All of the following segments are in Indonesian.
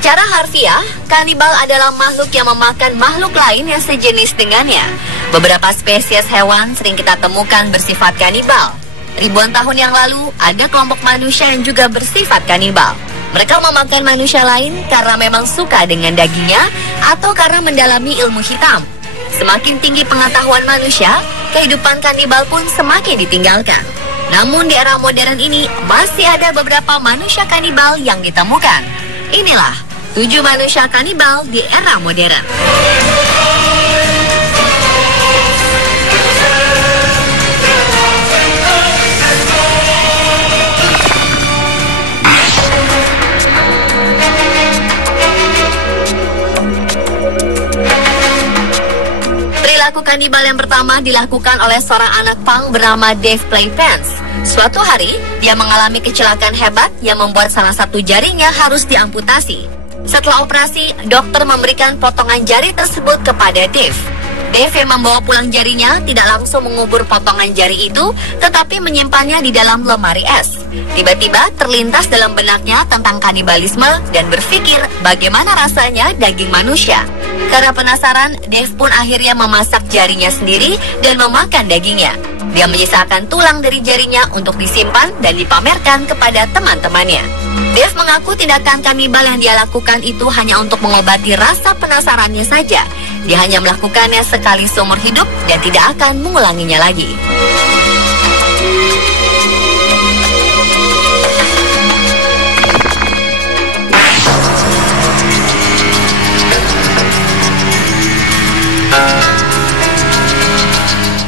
Secara harfiah, kanibal adalah makhluk yang memakan makhluk lain yang sejenis dengannya. Beberapa spesies hewan sering kita temukan bersifat kanibal. Ribuan tahun yang lalu, ada kelompok manusia yang juga bersifat kanibal. Mereka memakan manusia lain karena memang suka dengan dagingnya atau karena mendalami ilmu hitam. Semakin tinggi pengetahuan manusia, kehidupan kanibal pun semakin ditinggalkan. Namun di era modern ini, masih ada beberapa manusia kanibal yang ditemukan. Inilah 7 manusia kanibal di era modern. Perilaku kanibal yang pertama dilakukan oleh seorang anak punk bernama Dave Playpants. Suatu hari, dia mengalami kecelakaan hebat yang membuat salah satu jarinya harus diamputasi. Setelah operasi, dokter memberikan potongan jari tersebut kepada Dave. Dave yang membawa pulang jarinya tidak langsung mengubur potongan jari itu, tetapi menyimpannya di dalam lemari es. Tiba-tiba terlintas dalam benaknya tentang kanibalisme dan berpikir bagaimana rasanya daging manusia. Karena penasaran, Dave pun akhirnya memasak jarinya sendiri dan memakan dagingnya. Dia menyisakan tulang dari jarinya untuk disimpan dan dipamerkan kepada teman-temannya. Dave mengaku tindakan kanibal yang dia lakukan itu hanya untuk mengobati rasa penasarannya saja. Dia hanya melakukannya sekali seumur hidup dan tidak akan mengulanginya lagi.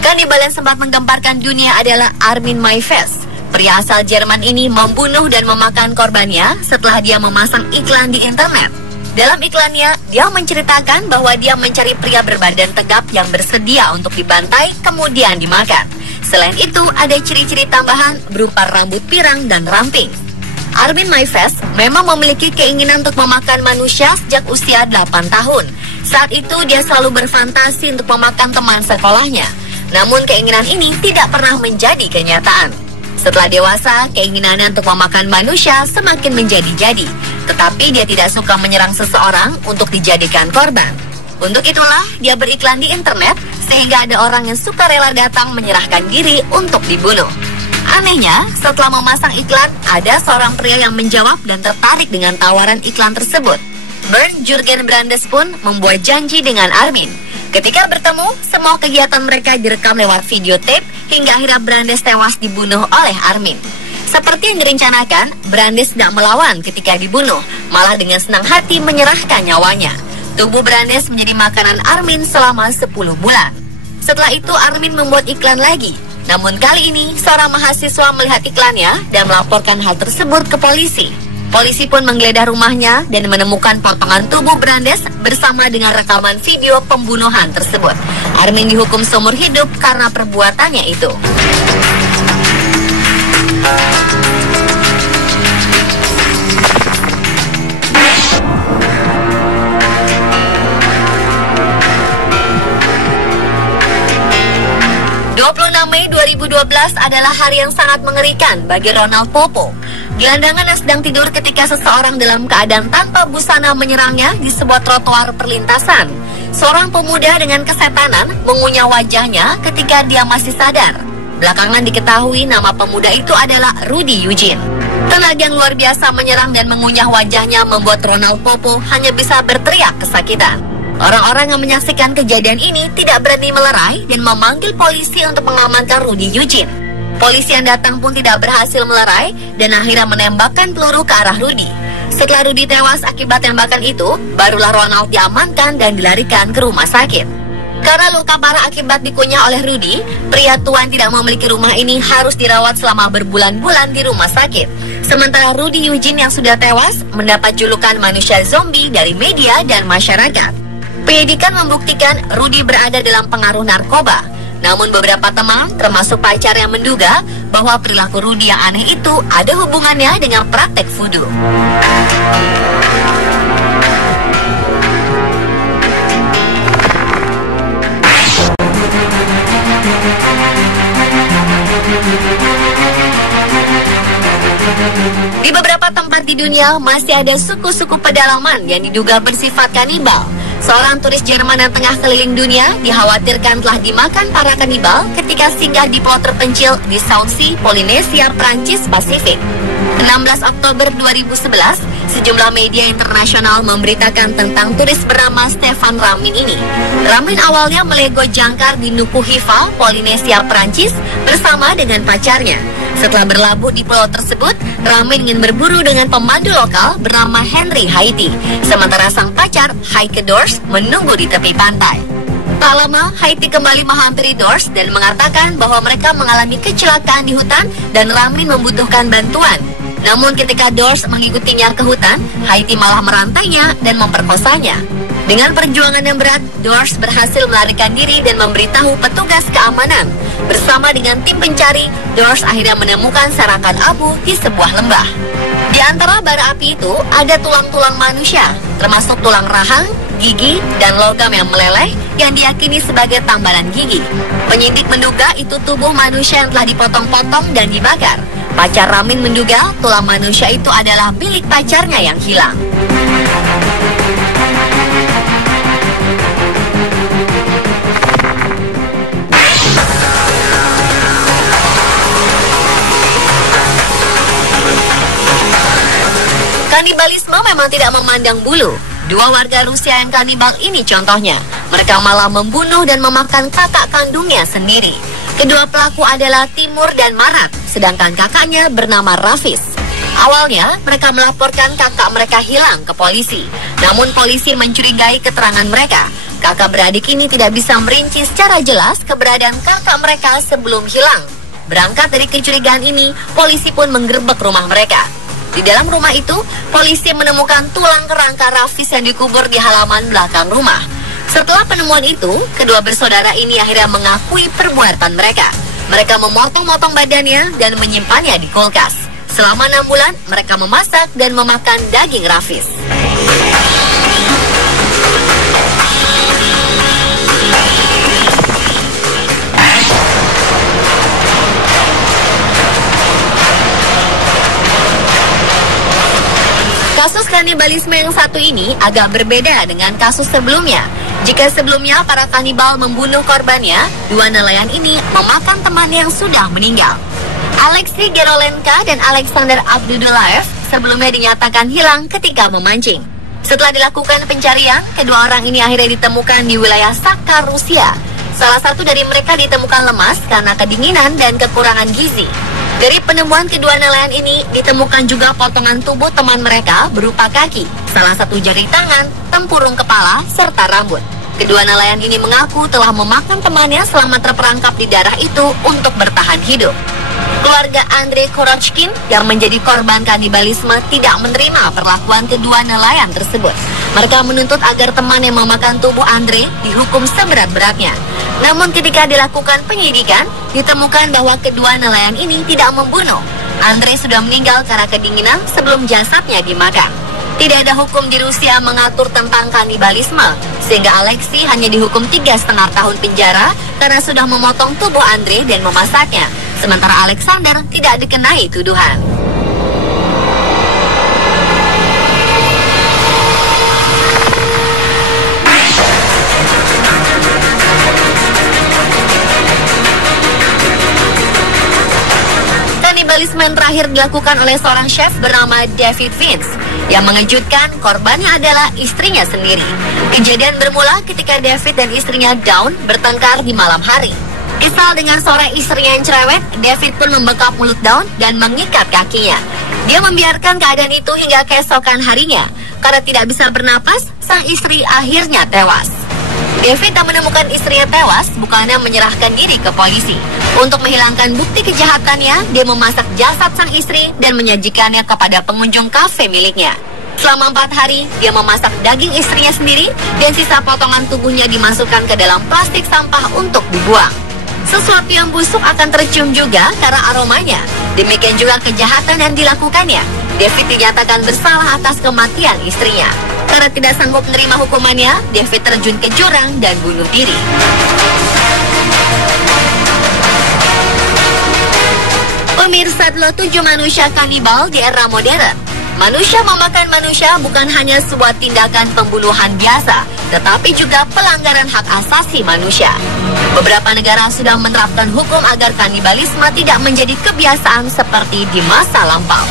Kanibal yang sempat menggemparkan dunia adalah Armin Meiwes. Pria asal Jerman ini membunuh dan memakan korbannya setelah dia memasang iklan di internet. Dalam iklannya, dia menceritakan bahwa dia mencari pria berbadan tegap yang bersedia untuk dibantai kemudian dimakan. Selain itu, ada ciri-ciri tambahan berupa rambut pirang dan ramping. Armin Meiwes memang memiliki keinginan untuk memakan manusia sejak usia 8 tahun. Saat itu, dia selalu berfantasi untuk memakan teman sekolahnya. Namun keinginan ini tidak pernah menjadi kenyataan. Setelah dewasa, keinginannya untuk memakan manusia semakin menjadi-jadi. Tetapi dia tidak suka menyerang seseorang untuk dijadikan korban. Untuk itulah dia beriklan di internet sehingga ada orang yang suka rela datang menyerahkan diri untuk dibunuh. Anehnya, setelah memasang iklan, ada seorang pria yang menjawab dan tertarik dengan tawaran iklan tersebut. Bernd Jurgen Brandes pun membuat janji dengan Armin. Ketika bertemu, semua kegiatan mereka direkam lewat video tape hingga akhirnya Brandes tewas dibunuh oleh Armin. Seperti yang direncanakan, Brandes tidak melawan ketika dibunuh, malah dengan senang hati menyerahkan nyawanya. Tubuh Brandes menjadi makanan Armin selama 10 bulan. Setelah itu Armin membuat iklan lagi. Namun kali ini, seorang mahasiswa melihat iklannya dan melaporkan hal tersebut ke polisi. Polisi pun menggeledah rumahnya dan menemukan potongan tubuh Brandes bersama dengan rekaman video pembunuhan tersebut. Armin dihukum seumur hidup karena perbuatannya itu. Mei 2012 adalah hari yang sangat mengerikan bagi Ronald Popo. Gelandangan yang sedang tidur ketika seseorang dalam keadaan tanpa busana menyerangnya di sebuah trotoar perlintasan. Seorang pemuda dengan kesetanan mengunyah wajahnya ketika dia masih sadar. Belakangan diketahui nama pemuda itu adalah Rudy Eugene. Tenaga yang luar biasa menyerang dan mengunyah wajahnya membuat Ronald Popo hanya bisa berteriak kesakitan. Orang-orang yang menyaksikan kejadian ini tidak berani melerai dan memanggil polisi untuk mengamankan Rudy Eugene. Polisi yang datang pun tidak berhasil melerai dan akhirnya menembakkan peluru ke arah Rudy. Setelah Rudy tewas akibat tembakan itu, barulah Ronald diamankan dan dilarikan ke rumah sakit. Karena luka parah akibat dikunyah oleh Rudy, pria tua yang tidak memiliki rumah ini harus dirawat selama berbulan-bulan di rumah sakit. Sementara Rudy Eugene yang sudah tewas mendapat julukan manusia zombie dari media dan masyarakat. Penyidikan membuktikan Rudy berada dalam pengaruh narkoba. Namun beberapa teman, termasuk pacar yang menduga bahwa perilaku Rudy yang aneh itu ada hubungannya dengan praktek voodoo. Di beberapa tempat di di dunia masih ada suku-suku pedalaman yang diduga bersifat kanibal. Seorang turis Jerman yang tengah keliling dunia dikhawatirkan telah dimakan para kanibal ketika singgah di pulau terpencil di South Sea, Polinesia, Prancis, Pasifik. 16 Oktober 2011, sejumlah media internasional memberitakan tentang turis bernama Stefan Ramin ini. Ramin awalnya melego jangkar di Nukuhiva, Polinesia, Prancis bersama dengan pacarnya. Setelah berlabuh di pulau tersebut, Ramin ingin berburu dengan pemandu lokal bernama Henry Haiti. Sementara sang pacar, Heike Dors, menunggu di tepi pantai. Tak lama, Haiti kembali menghampiri Dors dan mengatakan bahwa mereka mengalami kecelakaan di hutan dan Ramin membutuhkan bantuan. Namun ketika Dors mengikutinya ke hutan, Haiti malah merantainya dan memperkosanya. Dengan perjuangan yang berat, Dors berhasil melarikan diri dan memberitahu petugas keamanan. Bersama dengan tim pencari, Dors akhirnya menemukan serakan abu di sebuah lembah. Di antara bara api itu ada tulang-tulang manusia, termasuk tulang rahang, gigi, dan logam yang meleleh yang diyakini sebagai tambalan gigi. Penyidik menduga itu tubuh manusia yang telah dipotong-potong dan dibakar. Pacar Ramin menduga tulang manusia itu adalah milik pacarnya yang hilang. Kanibalisme memang tidak memandang bulu. Dua warga Rusia yang kanibal ini contohnya. Mereka malah membunuh dan memakan kakak kandungnya sendiri. Kedua pelaku adalah Timur dan Marat, sedangkan kakaknya bernama Rafis. Awalnya, mereka melaporkan kakak mereka hilang ke polisi. Namun polisi mencurigai keterangan mereka. Kakak beradik ini tidak bisa merinci secara jelas keberadaan kakak mereka sebelum hilang. Berangkat dari kecurigaan ini, polisi pun menggerebek rumah mereka. Di dalam rumah itu, polisi menemukan tulang kerangka Rafis yang dikubur di halaman belakang rumah. Setelah penemuan itu, kedua bersaudara ini akhirnya mengakui perbuatan mereka. Mereka memotong-motong badannya dan menyimpannya di kulkas. Selama 6 bulan, mereka memasak dan memakan daging Rafis. Kasus kanibalisme yang satu ini agak berbeda dengan kasus sebelumnya. Jika sebelumnya para kanibal membunuh korbannya, dua nelayan ini memakan teman yang sudah meninggal. Alexei Gerolenka dan Alexander Abdulayev sebelumnya dinyatakan hilang ketika memancing. Setelah dilakukan pencarian, kedua orang ini akhirnya ditemukan di wilayah Sakar, Rusia. Salah satu dari mereka ditemukan lemas karena kedinginan dan kekurangan gizi. Dari penemuan kedua nelayan ini, ditemukan juga potongan tubuh teman mereka berupa kaki, salah satu jari tangan, tempurung kepala, serta rambut. Kedua nelayan ini mengaku telah memakan temannya selama terperangkap di daerah itu untuk bertahan hidup. Keluarga Andrei Korochkin yang menjadi korban kanibalisme tidak menerima perlakuan kedua nelayan tersebut. Mereka menuntut agar teman yang memakan tubuh Andrei dihukum seberat-beratnya. Namun ketika dilakukan penyidikan, ditemukan bahwa kedua nelayan ini tidak membunuh. Andrei sudah meninggal karena kedinginan sebelum jasadnya dimakan. Tidak ada hukum di Rusia mengatur tentang kanibalisme, sehingga Alexei hanya dihukum 3,5 tahun penjara karena sudah memotong tubuh Andrei dan memasaknya. Sementara Alexander tidak dikenai tuduhan. Kanibalisme yang terakhir dilakukan oleh seorang chef bernama David Vince. Yang mengejutkan, korbannya adalah istrinya sendiri. Kejadian bermula ketika David dan istrinya Dawn bertengkar di malam hari. Kesal dengan seorang istrinya yang cerewet, David pun membekap mulut Dawn dan mengikat kakinya. Dia membiarkan keadaan itu hingga keesokan harinya. Karena tidak bisa bernapas, sang istri akhirnya tewas. David tak menemukan istrinya tewas, bukannya menyerahkan diri ke polisi. Untuk menghilangkan bukti kejahatannya, dia memasak jasad sang istri dan menyajikannya kepada pengunjung kafe miliknya. Selama 4 hari, dia memasak daging istrinya sendiri dan sisa potongan tubuhnya dimasukkan ke dalam plastik sampah untuk dibuang. Sesuatu yang busuk akan tercium juga karena aromanya. Demikian juga kejahatan yang dilakukannya. David dinyatakan bersalah atas kematian istrinya. Karena tidak sanggup menerima hukumannya, David terjun ke jurang dan bunuh diri. Pemirsa, 7 manusia kanibal di era modern. Manusia memakan manusia bukan hanya sebuah tindakan pembunuhan biasa, tetapi juga pelanggaran hak asasi manusia. Beberapa negara sudah menerapkan hukum agar kanibalisme tidak menjadi kebiasaan seperti di masa lampau.